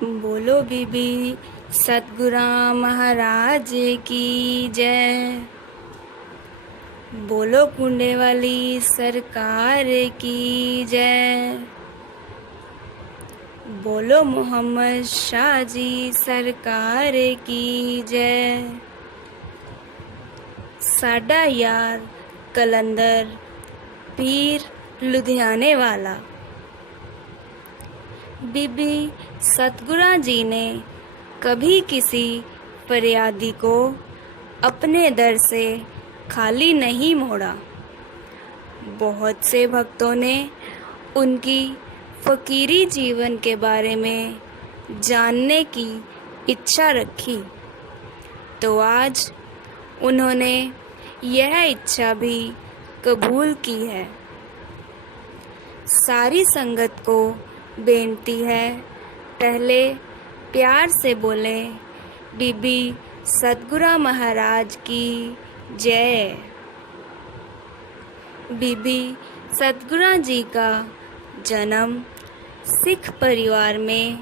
बोलो बीबी सतगुरा महाराज की जय। बोलो कुंडे वाली सरकार की जय। बोलो मोहम्मद शाहजी सरकार की जय। साडा यार कलंदर पीर लुधियाने वाला। बीबी सतगुरा जी ने कभी किसी फरियादी को अपने दर से खाली नहीं मोड़ा। बहुत से भक्तों ने उनकी फकीरी जीवन के बारे में जानने की इच्छा रखी, तो आज उन्होंने यह इच्छा भी कबूल की है। सारी संगत को बेनती है, पहले प्यार से बोले बीबी सतगुरा महाराज की जय। बीबी सतगुरा जी का जन्म सिख परिवार में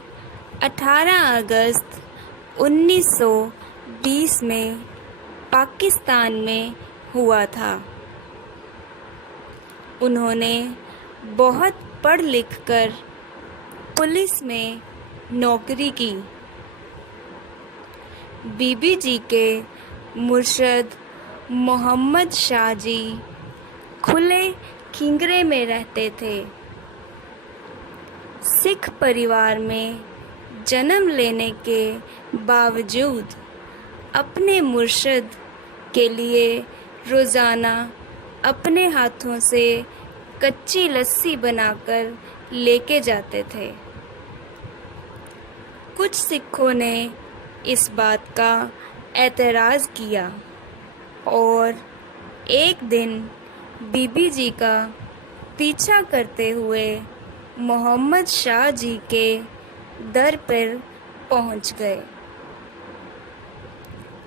18 अगस्त 1920 में पाकिस्तान में हुआ था। उन्होंने बहुत पढ़ लिख कर पुलिस में नौकरी की। बीबी जी के मुर्शद मोहम्मद शाह जी खुले खिंगरे में रहते थे। सिख परिवार में जन्म लेने के बावजूद अपने मुर्शद के लिए रोज़ाना अपने हाथों से कच्ची लस्सी बनाकर लेके जाते थे। कुछ सिखों ने इस बात का एतराज़ किया और एक दिन बीबी जी का पीछा करते हुए मोहम्मद शाह जी के दर पर पहुंच गए।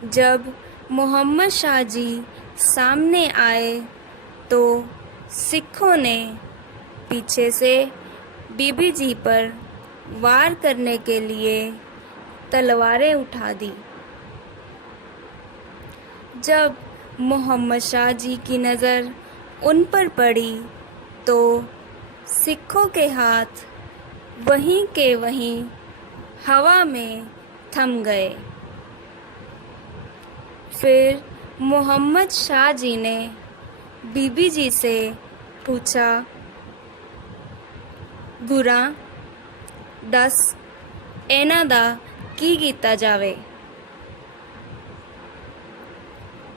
जब मोहम्मद शाह जी सामने आए तो सिखों ने पीछे से बीबी जी पर वार करने के लिए तलवारें उठा दी। जब मोहम्मद शाह जी की नज़र उन पर पड़ी तो सिखों के हाथ वहीं के वहीं हवा में थम गए। फिर मोहम्मद शाह जी ने बीबी जी से पूछा, गुरा दस एना दा की कीता जावे।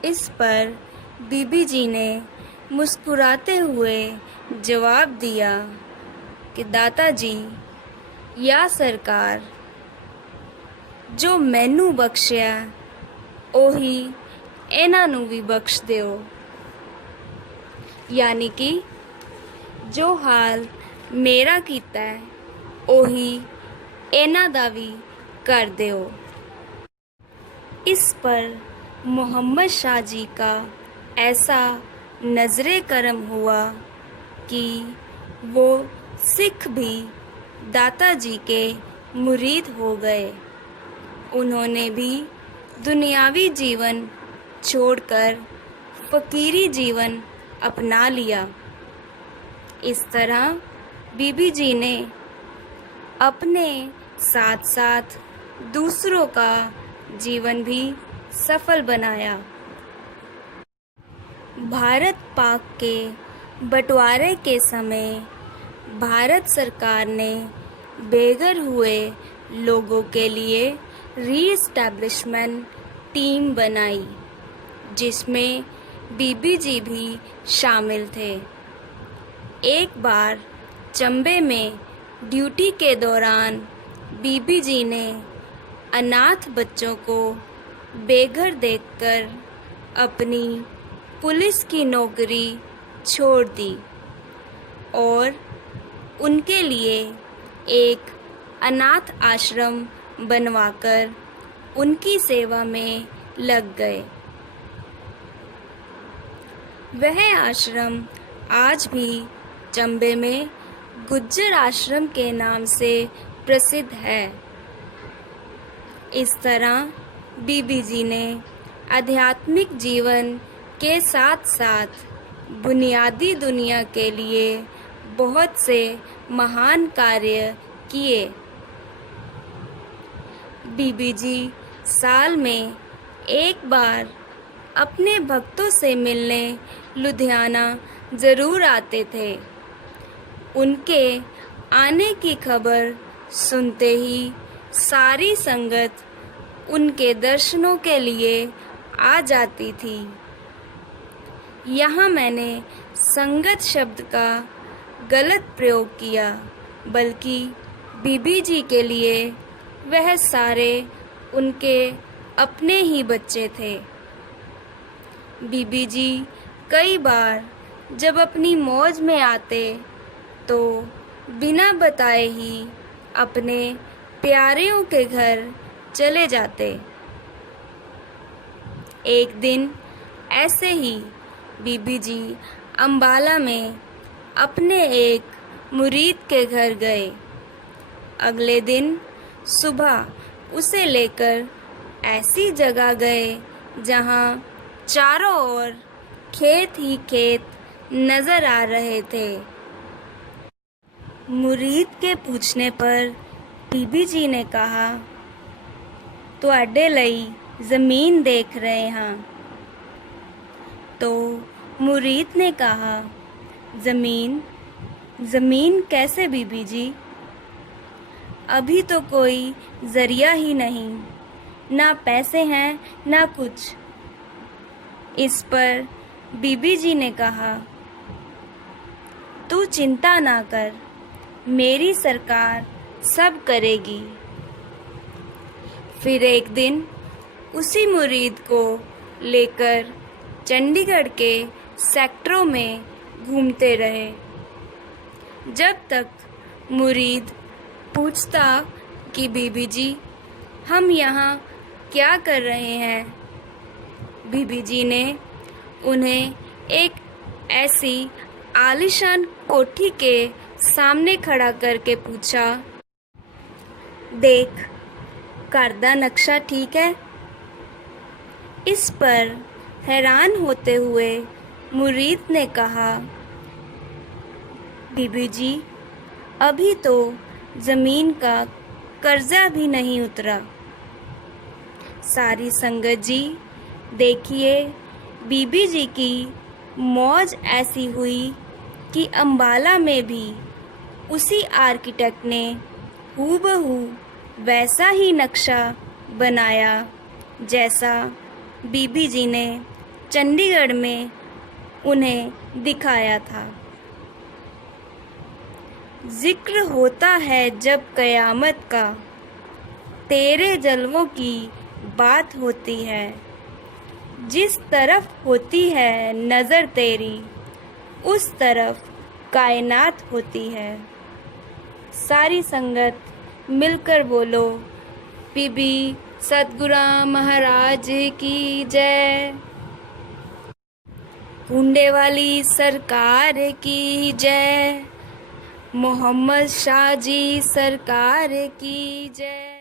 इस पर बीबी जी ने मुस्कुराते हुए जवाब दिया कि दाता जी या सरकार, जो मैनू बख्शिया ओही इन्हां नू भी बख्श दिओ। यानी कि जो हाल मेरा कीता है ओही इन्हां दा भी कर दिओ। इस पर मोहम्मद शाह जी का ऐसा नजरे करम हुआ कि वो सिख भी दाता जी के मुरीद हो गए। उन्होंने भी दुनियावी जीवन छोड़कर फकीरी जीवन अपना लिया। इस तरह बीबी जी ने अपने साथ साथ दूसरों का जीवन भी सफल बनाया। भारत पाक के बंटवारे के समय भारत सरकार ने बेघर हुए लोगों के लिए रीएस्टैब्लिशमेंट टीम बनाई, जिसमें बीबी जी भी शामिल थे। एक बार चंबे में ड्यूटी के दौरान बीबी जी ने अनाथ बच्चों को बेघर देखकर अपनी पुलिस की नौकरी छोड़ दी और उनके लिए एक अनाथ आश्रम बनवाकर उनकी सेवा में लग गए। वह आश्रम आज भी चंबे में गुज्जर आश्रम के नाम से प्रसिद्ध है। इस तरह बीबी जी ने आध्यात्मिक जीवन के साथ साथ बुनियादी दुनिया के लिए बहुत से महान कार्य किए। बीबी जी साल में एक बार अपने भक्तों से मिलने लुधियाना ज़रूर आते थे। उनके आने की खबर सुनते ही सारी संगत उनके दर्शनों के लिए आ जाती थी। यहाँ मैंने संगत शब्द का गलत प्रयोग किया, बल्कि बीबी जी के लिए वह सारे उनके अपने ही बच्चे थे। बीबी जी कई बार जब अपनी मौज में आते तो बिना बताए ही अपने प्यारियों के घर चले जाते। एक दिन ऐसे ही बीबी जी अम्बाला में अपने एक मुरीद के घर गए। अगले दिन सुबह उसे लेकर ऐसी जगह गए जहां चारों ओर खेत ही खेत नजर आ रहे थे। मुरीद के पूछने पर बीबी जी ने कहा, तुहाडे लई ज़मीन देख रहे हैं। तो मुरीद ने कहा, ज़मीन कैसे बीबी जी? अभी तो कोई ज़रिया ही नहीं, ना पैसे हैं ना कुछ। इस पर बीबी जी ने कहा, तू चिंता ना कर, मेरी सरकार सब करेगी। फिर एक दिन उसी मुरीद को लेकर चंडीगढ़ के सेक्टरों में घूमते रहे। जब तक मुरीद पूछता कि बीबी जी हम यहाँ क्या कर रहे हैं, बीबी जी ने उन्हें एक ऐसी आलीशान कोठी के सामने खड़ा करके पूछा, देख घर दा नक्शा ठीक है? इस पर हैरान होते हुए मुरीद ने कहा, बीबी जी अभी तो ज़मीन का कर्जा भी नहीं उतरा। सारी संगत जी देखिए, बीबी जी की मौज ऐसी हुई कि अम्बाला में भी उसी आर्किटेक्ट ने हूबहू वैसा ही नक्शा बनाया जैसा बीबी जी ने चंडीगढ़ में उन्हें दिखाया था। जिक्र होता है जब क़यामत का, तेरे जलवों की बात होती है। जिस तरफ होती है नज़र तेरी, उस तरफ कायनात होती है। सारी संगत मिलकर बोलो, बीबी सतगुरा महाराज की जय, कुंडे वाली सरकार की जय, मोहम्मद शाह जी सरकार की जय।